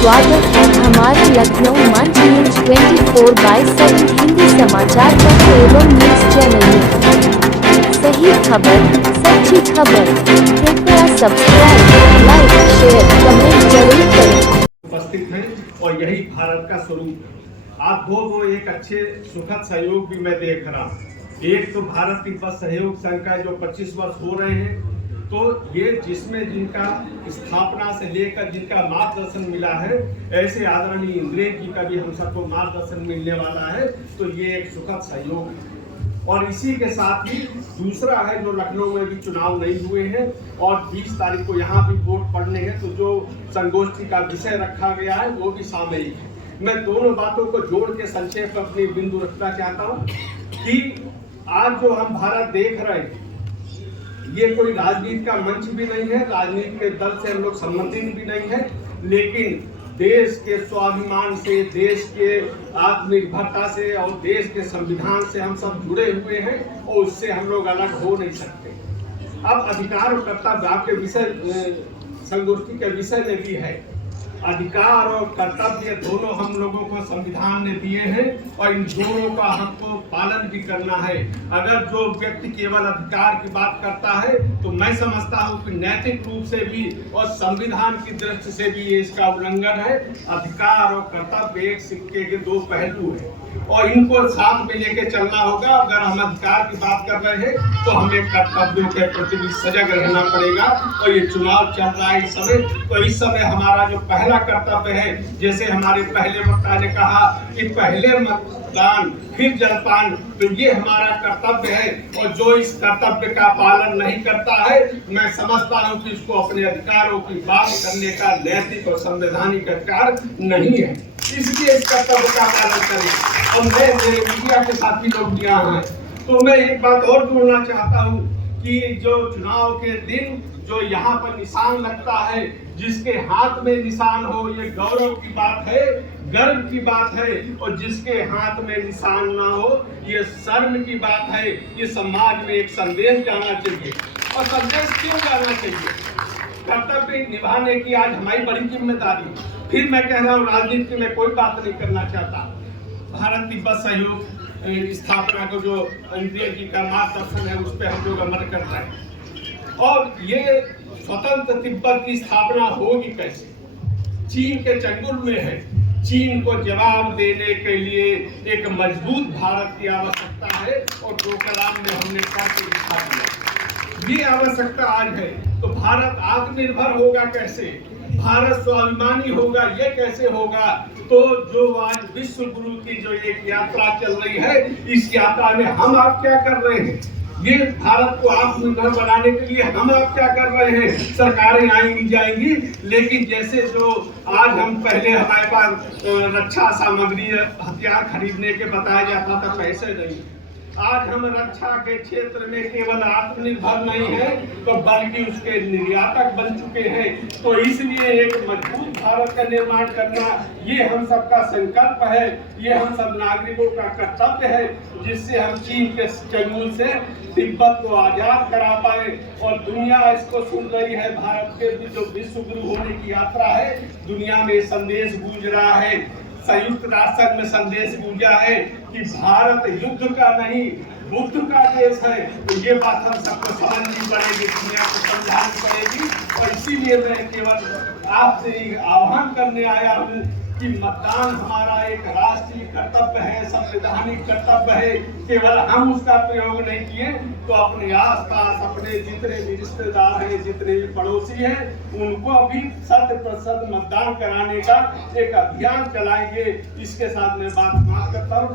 स्वागत है हमारे लखनऊ मंच न्यूज 24/7 हिंदी समाचार पत्र एवं न्यूज चैनल में। सही खबर, सच्ची खबर। कृपया सब्सक्राइब, लाइक, शेयर, कमेंट जरूर करें। उपस्थित हैं और यही भारत का स्वरूप। आप दो एक अच्छे सुखद सहयोग भी मैं देख रहा हूँ। एक तो भारत तिब्बत सहयोग संघ का जो 25 वर्ष हो रहे हैं, तो ये जिसमें जिनका स्थापना से लेकर जिनका मार्गदर्शन मिला है, ऐसे आदरणीय इंद्रेश जी का भी हम सबको मार्गदर्शन मिलने वाला है, तो ये एक सुखद सहयोग है। और इसी के साथ ही दूसरा है, जो लखनऊ में भी चुनाव नहीं हुए हैं और 20 तारीख को यहाँ भी वोट पड़ने हैं, तो जो संगोष्ठी का विषय रखा गया है वो भी सामयिक है। मैं दोनों बातों को जोड़ के संक्षेप में अपनी बिंदु रखना चाहता हूँ कि आज जो हम भारत देख रहे हैं, ये कोई राजनीति का मंच भी नहीं है, राजनीति के दल से हम लोग संबंधित भी नहीं है, लेकिन देश के स्वाभिमान से, देश के आत्मनिर्भरता से और देश के संविधान से हम सब जुड़े हुए हैं और उससे हम लोग अलग हो नहीं सकते। अब अधिकार और कर्तव्य आपके विषय संगोष्ठी के विषय में भी है। अधिकार और कर्तव्य दोनों हम लोगों को संविधान ने दिए हैं और इन दोनों का हमको पालन भी करना है। अगर जो व्यक्ति केवल अधिकार की बात करता है, तो मैं समझता हूँ कि नैतिक रूप से भी और संविधान की दृष्टि से भी ये इसका उल्लंघन है। अधिकार और कर्तव्य एक सिक्के के दो पहलू हैं और इनको साथ में लेके चलना होगा। अगर हम अधिकार की बात कर रहे हैं, तो हमें कर्तव्यों के प्रति भी सजग रहना पड़ेगा। और ये चुनाव चल रहा है इस समय, तो इस समय हमारा जो पहला कर्तव्य है, जैसे हमारे पहले वक्ता ने कहा कि पहले मतदान फिर जलपान, तो ये हमारा कर्तव्य है। और जो इस कर्तव्य का पालन नहीं करता है, मैं समझता हूँ कि इसको अपने अधिकारों की बात करने का नैतिक और संवैधानिक अधिकार नहीं है। इसलिए इस कर्तव्य का पालन करें। और मैं मेरे मीडिया के साथी लोग यहाँ हैं, तो मैं एक बात और जोड़ना चाहता हूँ कि जो चुनाव के दिन जो यहाँ पर निशान लगता है, जिसके हाथ में निशान हो, ये गौरव की बात है, गर्व की बात है। और जिसके हाथ में निशान ना हो, ये शर्म की बात है। ये समाज में एक संदेश जाना चाहिए। और संदेश क्यों जाना चाहिए? कर्तव्य निभाने की आज हमारी बड़ी जिम्मेदारी। फिर मैं कह रहा हूँ, राजनीति में कोई बात नहीं करना चाहता। भारत तिब्बत सहयोग स्थापना को जो इंद्रेश जी का मार्गदर्शन है, उस पर हम लोग अमल कर रहे हैं। और ये स्वतंत्र तिब्बत की स्थापना होगी कैसे? चीन के चंगुल में है। चीन को जवाब देने के लिए एक मजबूत भारत की आवश्यकता है और डोकलाम में हमने करके दिखा दिया। ये आवश्यकता आज है। तो भारत आत्मनिर्भर होगा कैसे? भारत स्वाभिमानी होगा, ये कैसे होगा? तो जो आज विश्व गुरु की जो एक यात्रा चल रही है, इस यात्रा में हम आप क्या कर रहे हैं? ये भारत को आत्मनिर्भर बनाने के लिए हम आप क्या कर रहे हैं? सरकारें आएंगी जाएंगी, लेकिन जैसे जो आज हम पहले हमारे पास रक्षा सामग्री हथियार खरीदने के बताया जाता था, पैसे नहीं। आज हम रक्षा के क्षेत्र में केवल आत्मनिर्भर नहीं है, तो बल्कि उसके निर्यातक बन चुके हैं। तो इसलिए एक मजबूत भारत का निर्माण करना, ये हम सबका संकल्प है, ये हम सब नागरिकों का कर्तव्य है, जिससे हम चीन के चंगुल से तिब्बत को आजाद करा पाए। और दुनिया इसको सुन रही है। भारत के जो विश्व गुरु होने की यात्रा है, दुनिया में संदेश गूंज रहा है। संयुक्त राष्ट्र संघ में संदेश गूंजा है कि भारत युद्ध का नहीं, बुद्ध का देश है। तो ये बात हम सबको समझनी पड़ेगी, दुनिया को समझानी पड़ेगी। और इसीलिए मैं केवल आपसे आह्वान करने आया हूँ कि मतदान हमारा एक राष्ट्रीय कर्तव्य है, संवैधानिक कर्तव्य है। केवल हम उसका प्रयोग नहीं किए, तो अपने आसपास अपने जितने भी रिश्तेदार हैं, जितने भी पड़ोसी हैं, उनको अभी 100% मतदान कराने का एक अभियान चलाएंगे। इसके साथ मैं बात समाप्त करता हूँ।